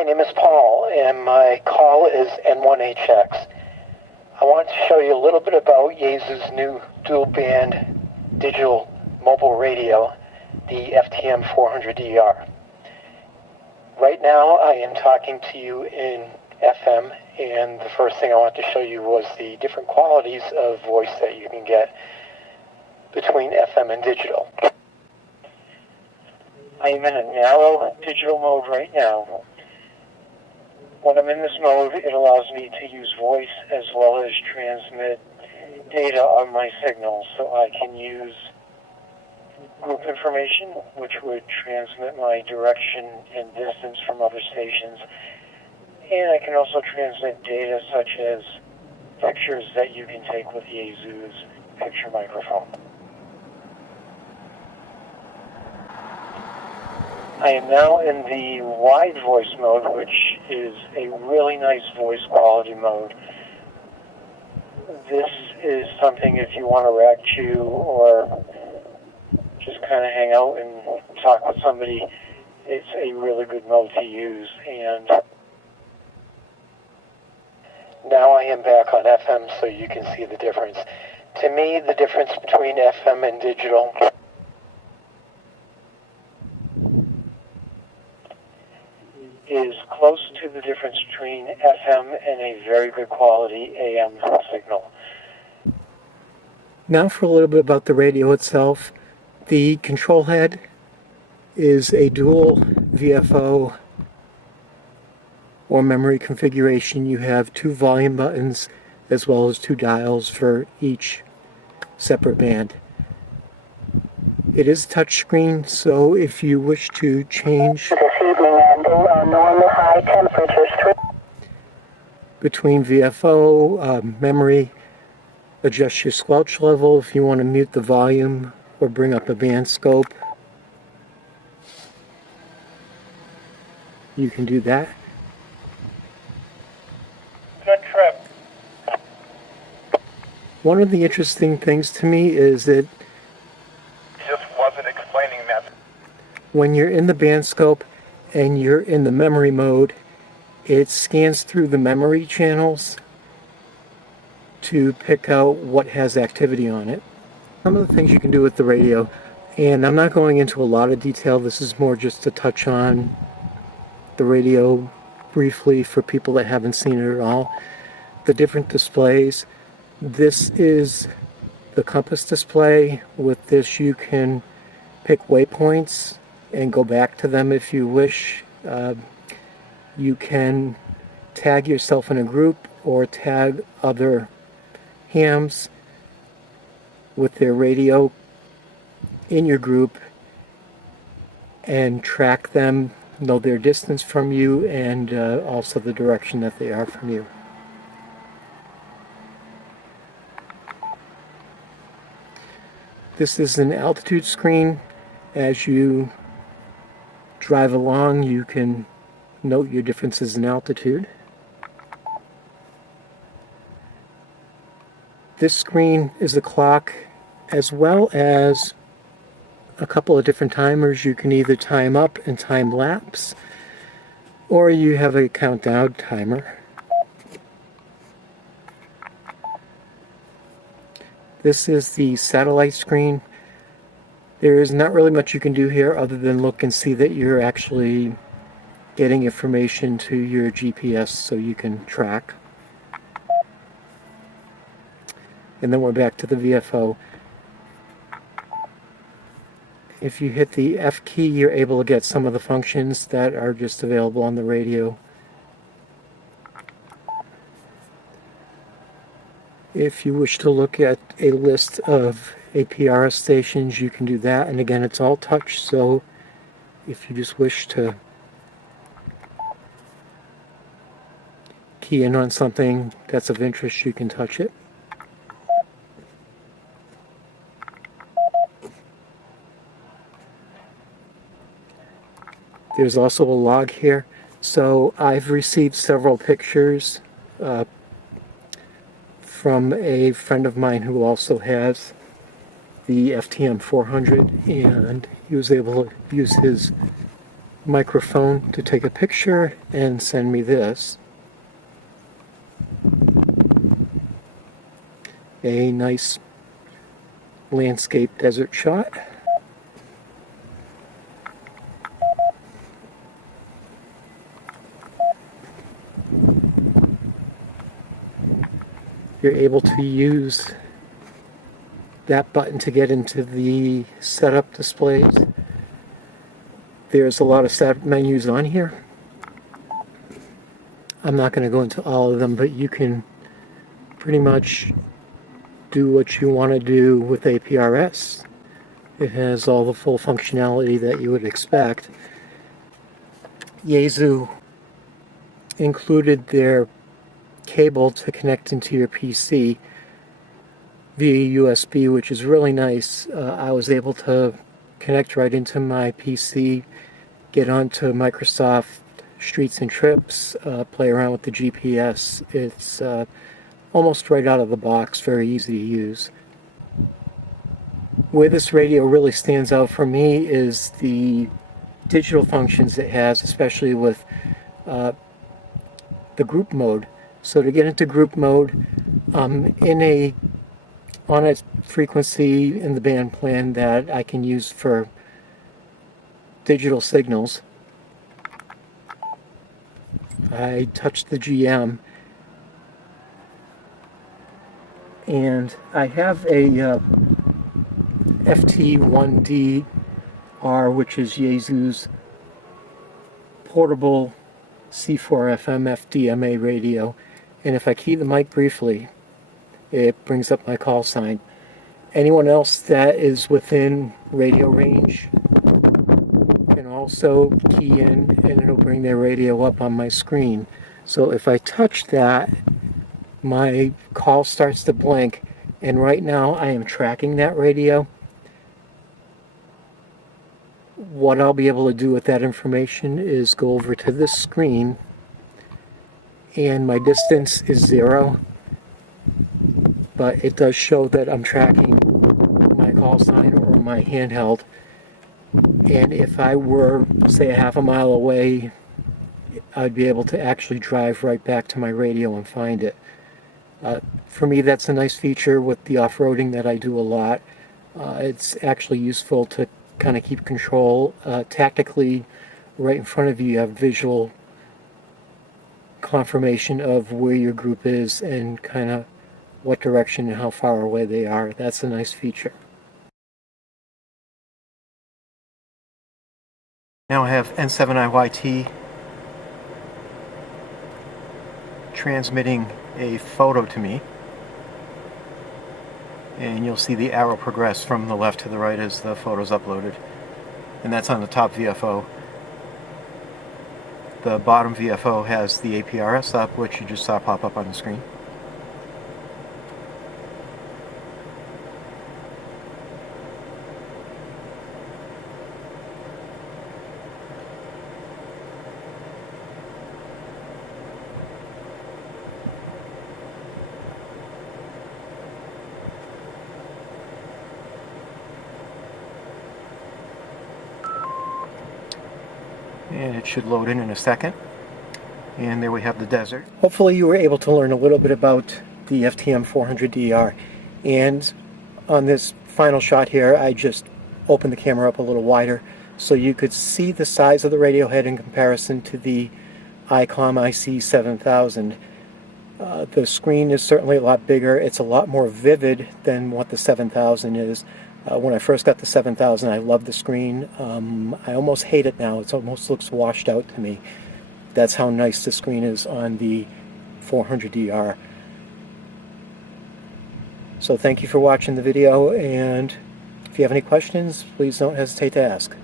My name is Paul, and my call is N1HX. I want to show you a little bit about Yaesu's new dual-band digital mobile radio, the FTM-400DR. Right now, I am talking to you in FM, and the first thing I want to show you was the different qualities of voice that you can get between FM and digital. I am in a narrow digital mode right now. When I'm in this mode, it allows me to use voice as well as transmit data on my signal, so I can use group information, which would transmit my direction and distance from other stations, and I can also transmit data such as pictures that you can take with Yaesu's picture microphone. I am now in the wide voice mode, which is a really nice voice quality mode. This is something if you want to rack chew or just kind of hang out and talk with somebody, it's a really good mode to use. And now I am back on FM so you can see the difference. To me, the difference between FM and digital is close to the difference between FM and a very good quality AM signal. Now for a little bit about the radio itself. The control head is a dual VFO or memory configuration. You have 2 volume buttons as well as 2 dials for each separate band. It is touchscreen, so if you wish to change normal high temperatures between VFO, memory, adjust your squelch level if you want to mute the volume or bring up the band scope, you can do that. Good trip. One of the interesting things to me is that Just wasn't explaining that. when you're in the band scope and you're in the memory mode, it scans through the memory channels to pick out what has activity on it. Some of the things you can do with the radio, and I'm not going into a lot of detail, this is more just to touch on the radio briefly for people that haven't seen it at all. The different displays. This is the compass display. With this you can pick waypoints and go back to them if you wish. You can tag yourself in a group or tag other hams with their radio in your group and track them, know their distance from you, and also the direction that they are from you. This is an altitude screen. As you drive along, you can note your differences in altitude. This screen is a clock as well as a couple of different timers. You can either time up and time lapse, or you have a countdown timer. This is the satellite screen. There is not really much you can do here other than look and see that you're actually getting information to your GPS so you can track. And then we're back to the VFO. If you hit the F key, you're able to get some of the functions that are just available on the radio. If you wish to look at a list of APRS stations, you can do that. And again, it's all touch, so if you just wish to key in on something that's of interest, you can touch it. There's also a log here. So I've received several pictures from a friend of mine who also has the FTM-400, and he was able to use his microphone to take a picture and send me this. A nice landscape desert shot. You're able to use that button to get into the setup displays. There's a lot of setup menus on here. I'm not going to go into all of them, but you can pretty much do what you want to do with APRS. It has all the full functionality that you would expect. Yaesu included their cable to connect into your PC via USB, which is really nice. I was able to connect right into my PC, get onto Microsoft Streets and Trips, play around with the GPS. It's almost right out of the box, very easy to use. Where this radio really stands out for me is the digital functions it has, especially with the group mode. So to get into group mode, on a frequency in the band plan that I can use for digital signals, I touch the GM, and I have a FT-1DR, which is Yaesu's portable C4FM FDMA radio, and if I key the mic briefly, it brings up my call sign. Anyone else that is within radio range can also key in, and it'll bring their radio up on my screen. So if I touch that, my call starts to blink, and right now I am tracking that radio. What I'll be able to do with that information is go over to this screen, and my distance is 0, but it does show that I'm tracking my call sign or my handheld. And if I were, say, a half a mile away, I'd be able to actually drive right back to my radio and find it. For me, that's a nice feature with the off-roading that I do a lot. It's actually useful to kind of keep control. Tactically, right in front of you, you have visual confirmation of where your group is and kind of what direction and how far away they are. That's a nice feature. Now I have N7IYT transmitting a photo to me, and you'll see the arrow progress from the left to the right as the photo's uploaded, and that's on the top VFO. The bottom VFO has the APRS up, which you just saw pop up on the screen. And it should load in a second. And there we have the desert. Hopefully you were able to learn a little bit about the FTM-400DR. And on this final shot here, I just opened the camera up a little wider so you could see the size of the radio head in comparison to the ICOM IC7000. The screen is certainly a lot bigger. It's a lot more vivid than what the 7000 is. When I first got the 7000, I loved the screen. I almost hate it now. It almost looks washed out to me. That's how nice the screen is on the 400DR. So thank you for watching the video, and if you have any questions, please don't hesitate to ask.